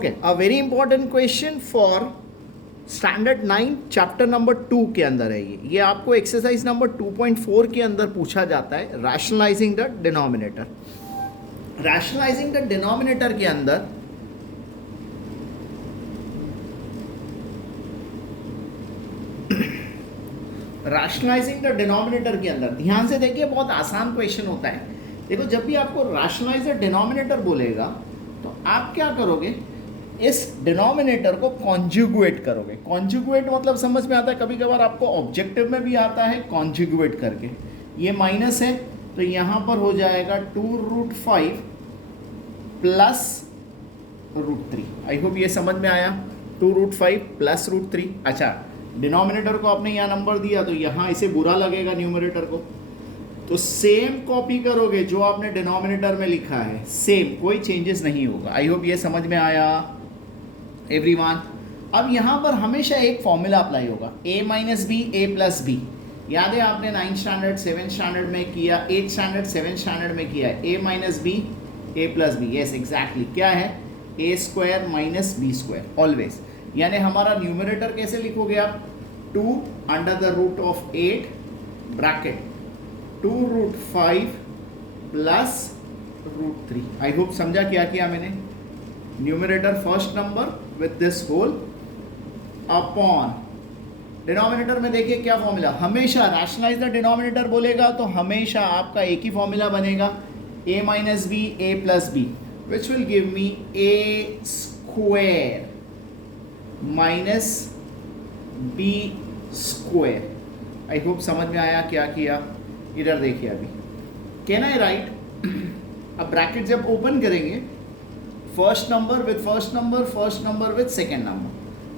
Okay, a very important question for standard 9 chapter number 2 के अंदर है ये आपको एक्सरसाइज नंबर 2.4 के अंदर पूछा जाता है। Rationalising the denominator. Rationalising the denominator के अंदर रैशनलाइजिंग द डिनोमिनेटर के अंदर ध्यान से देखिए, बहुत आसान क्वेश्चन होता है। देखो, जब भी आपको रैशनलाइज द डिनोमिनेटर बोलेगा तो आप क्या करोगे, इस डिनोमिनेटर को कॉन्जुगेट करोगे। कॉन्जुगेट मतलब समझ में आता है, कभी कभार आपको ऑब्जेक्टिव में भी आता है कॉन्जुगेट करके। ये माइनस है तो यहाँ पर हो जाएगा 2√5 प्लस √3। आई होप ये समझ में आया। 2√5 प्लस √3। अच्छा, डिनोमिनेटर को आपने यहाँ नंबर दिया तो यहाँ इसे बुरा लगेगा न्यूमरेटर को, तो सेम कॉपी करोगे जो आपने डिनोमिनेटर में लिखा है, सेम, कोई चेंजेस नहीं होगा। आई होप ये समझ में आया एवरीवन। अब यहाँ पर हमेशा एक फॉर्मूला अप्लाई होगा, a minus B A plus B. याद है आपने 9th स्टैंडर्ड 7th स्टैंडर्ड में किया, 8th स्टैंडर्ड 7th स्टैंडर्ड में किया है, a minus B A plus B. Yes exactly, क्या है, a square minus B square always. यानी हमारा न्यूमरेटर कैसे लिखोगे आप, 2 under the root of 8 bracket 2√5 plus √3। I hope समझा क्या किया मैंने। Numerator first number with this whole upon denominator में देखिए क्या फॉर्मूला, हमेशा रैशनलाइज द डिनोमिनेटर बोलेगा तो हमेशा आपका एक ही फॉर्मूला बनेगा, a minus B A plus B, which will give me a square minus B square. I hope समझ में आया क्या किया। इधर देखिए, अभी कैन आई राइट, अब ब्रैकेट जब ओपन करेंगे, first number with first number, first number with second number.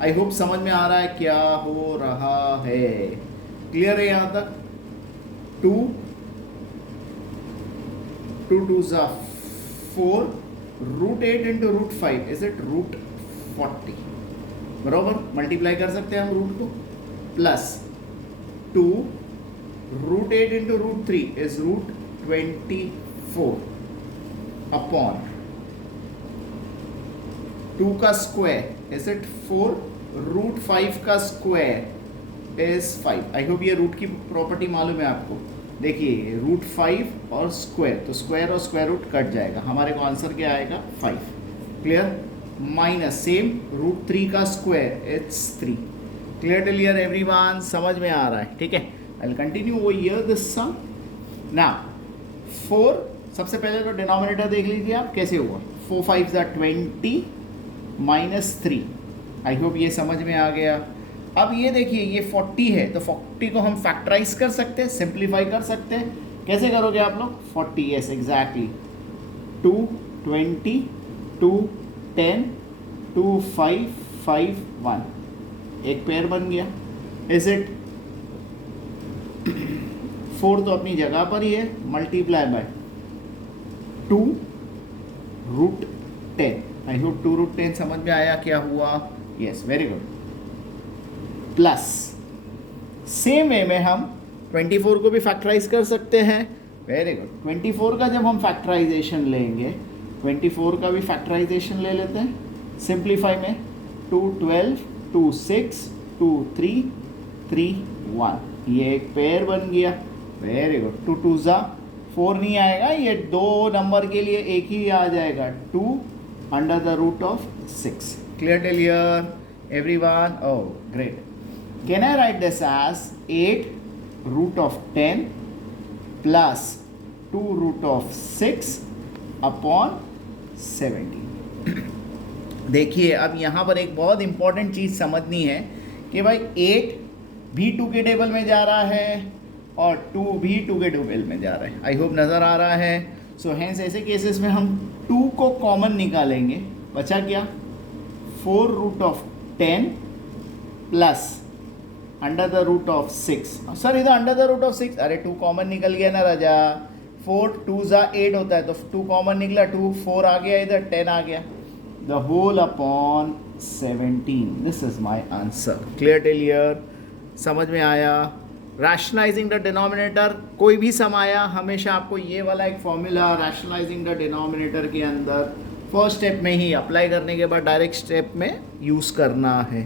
I hope समझ में आ रहा है क्या हो रहा है, क्लियर है यहाँ तक। 2 2 ज़ा 4, √8 इंटू √5 इज इट √40, बराबर। मल्टीप्लाई कर सकते हैं हम रूट को, प्लस 2 √8 इंटू √3 इज √24 अपॉन 2 का स्क्वायर इज इट 4, √5 का स्क्वायर इज 5। आई होप ये रूट की प्रॉपर्टी मालूम है आपको। देखिए √5 और स्क्वायर, तो स्क्वायर और स्क्वायर रूट कट जाएगा, हमारे को आंसर क्या आएगा 5। क्लियर, माइनस सेम √3 का स्क्वायर इट्स 3। क्लियर एवरीवन, समझ में आ रहा है, ठीक है। I will continue over here this sum. Now 4, सबसे पहले तो डिनोमिनेटर देख लीजिए आप कैसे हुआ, 4 5 ज़ा 20 माइनस 3। आई होप ये समझ में आ गया। अब ये देखिए, ये 40 है तो 40 को हम फैक्टराइज कर सकते हैं, सिंप्लीफाई कर सकते हैं। कैसे करोगे आप लोग, 40, यस एग्जैक्टली, 2 20 2 10 2 5 5 1, एक पेयर बन गया। इज इट 4 तो अपनी जगह पर ही है, मल्टीप्लाई बाय 2√10। आई होप 2√10 समझ में आया क्या हुआ। Yes very good. Plus same way में हम 24 को भी फैक्टराइज कर सकते हैं। Very good. 24 का जब हम फैक्टराइजेशन लेंगे, 24 का भी फैक्टराइजेशन ले लेते हैं सिंप्लीफाई में, 2 12 2 6 2 3 3 1, ये एक पेयर बन गया। Very good. 2 2 ज़ा 4 नहीं आएगा, ये 2 नंबर के लिए एक ही आ जाएगा, 2 under the root of 6। Clear everyone, oh great. Can I write this as 8√10 plus 2√6 upon 17। देखिए अब यहाँ पर एक बहुत इंपॉर्टेंट चीज़ समझनी है कि भाई 8 भी 2 के टेबल में जा रहा है और 2 भी 2 के टेबल में जा रहा है। आई होप नज़र आ रहा है। सो हैंस ऐसे केसेस में हम 2 को कॉमन निकालेंगे, बचा क्या, 4√10 plus under the root of 6। Sir इधर अंडर द रूट ऑफ 6, अरे 2 कॉमन निकल गया ना राजा। 4 2 ज़ा 8 होता है तो 2 कॉमन निकला, 2 4 आ गया, इधर 10 आ गया, the whole upon 17। This is my answer. Clear, समझ में आया। रैशनलाइजिंग द डिनोमिनेटर, कोई भी सम आया हमेशा आपको ये वाला एक फॉर्मूला रैशनलाइजिंग द डिनोमिनेटर के अंदर फर्स्ट स्टेप में ही अप्लाई करने के बाद डायरेक्ट स्टेप में यूज़ करना है।